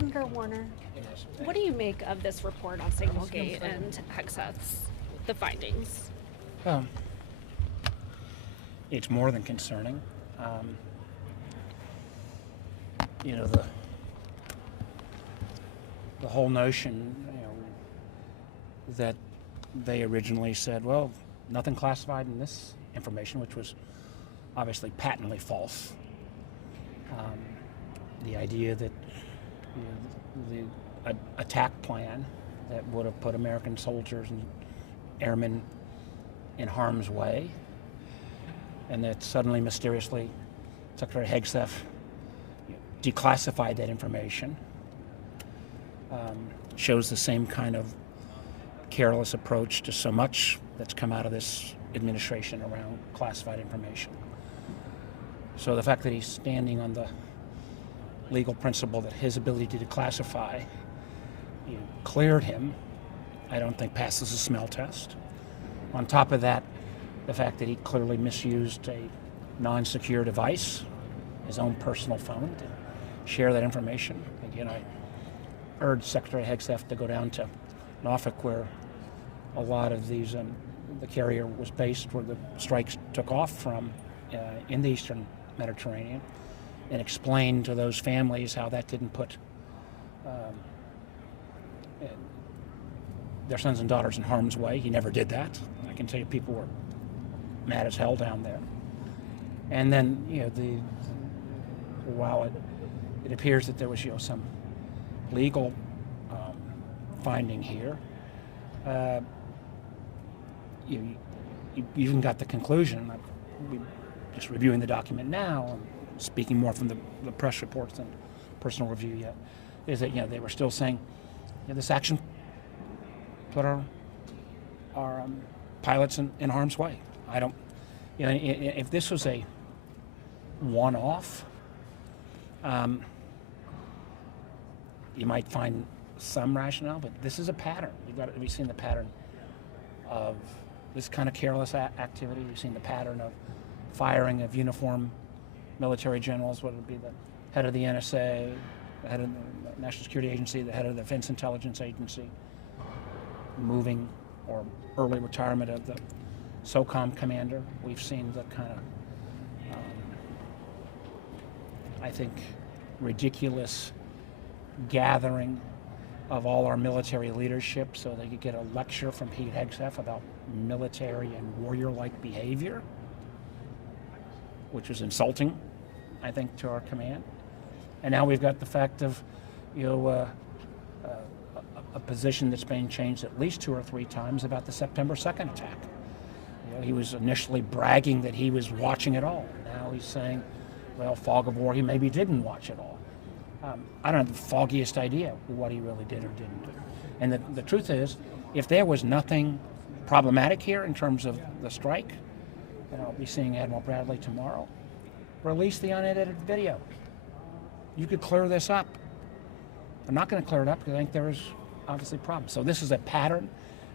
Senator Warner, what do you make of this report on Signalgate and Hegseth's the findings? It's more than concerning. The whole notion, that they originally said, well, nothing classified in this information, which was obviously patently false. The idea that the attack plan that would have put American soldiers and airmen in harm's way, and that suddenly, mysteriously, Secretary Hegseth declassified that information, shows the same kind of careless approach to so much that's come out of this administration around classified information. So the fact that he's standing on the legal principle that his ability to declassify cleared him, I don't think passes the smell test. On top of that, the fact that he clearly misused a non-secure device, his own personal phone, to share that information. Again, I urge Secretary Hegseth to go down to Norfolk, where a lot of these, the carrier was based, where the strikes took off from in the Eastern Mediterranean, and explain to those families how that didn't put their sons and daughters in harm's way. He never did that. I can tell you people were mad as hell down there. And then, while it appears that there was, some legal finding here, you even got the conclusion, just reviewing the document now, and speaking more from the press reports than personal review yet, is that, they were still saying, this action put our pilots in harm's way. I don't, if this was a one-off, you might find some rationale, but this is a pattern. We've seen the pattern of this kind of careless activity. We've seen the pattern of firing of uniformed military generals, whether it be the head of the NSA, the head of the National Security Agency, the head of the Defense Intelligence Agency, moving or early retirement of the SOCOM commander. We've seen the kind of, I think, ridiculous gathering of all our military leadership so they could get a lecture from Pete Hegseth about military and warrior-like behavior, which was insulting, I think, to our command. And now we've got the fact of, a position that's being changed at least 2 or 3 times about the September 2nd attack. He was initially bragging that he was watching it all. Now he's saying, well, fog of war, he maybe didn't watch it all. I don't have the foggiest idea what he really did or didn't do. And the truth is, if there was nothing problematic here in terms of the strike, and I'll be seeing Admiral Bradley tomorrow, release the unedited video. You could clear this up. I'm not going to clear it up because I think there is obviously problems. So this is a pattern,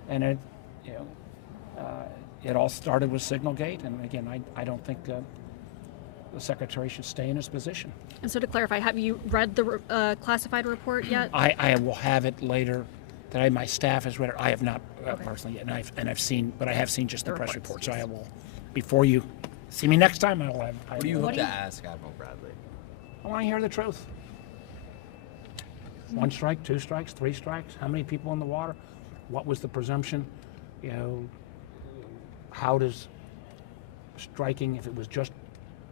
and it all started with Signalgate. And again, I don't think the Secretary should stay in his position. And so to clarify, have you read the classified report yet? I will have it later. Today, my staff has read it. I have not personally yet, and I've seen, but I have seen just the press report. So I will, before you see me next time, I will have. What do you hope to ask Admiral Bradley? I want to hear the truth. 1 strike, 2 strikes, 3 strikes. How many people in the water? What was the presumption? How does striking, if it was just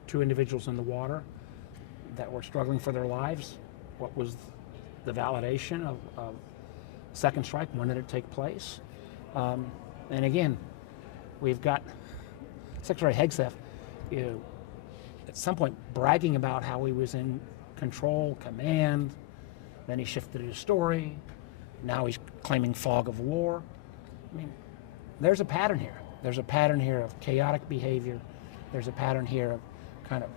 2 individuals in the water that were struggling for their lives, what was the validation of second strike? When did it take place? And again, we've got Secretary Hegseth, at some point bragging about how he was in control, command. Then he shifted his story. Now he's claiming fog of war. I mean, there's a pattern here. There's a pattern here of chaotic behavior. There's a pattern here of kind of,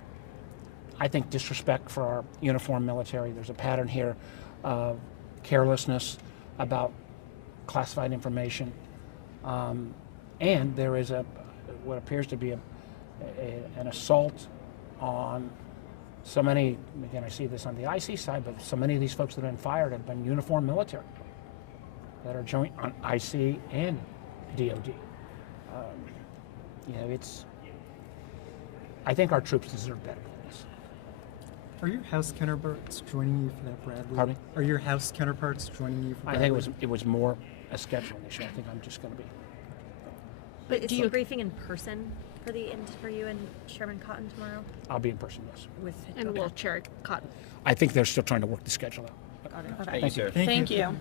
I think, disrespect for our uniformed military. There's a pattern here of carelessness about classified information. And there is what appears to be an assault on so many, again, I see this on the IC side, but so many of these folks that have been fired have been uniformed military that are joint on IC and DOD. I think our troops deserve better than this. Are your House counterparts joining you for that, Bradley? Pardon me? Are your House counterparts joining you for I Bradley? think it was more a scheduling issue. I think I'm just going to be. But is Do the you- briefing in person for you and Chairman Cotton tomorrow? I'll be in person, yes. And we'll chair Cotton. I think they're still trying to work the schedule out. Got it. Thank you, sir. Thank Thank you. you.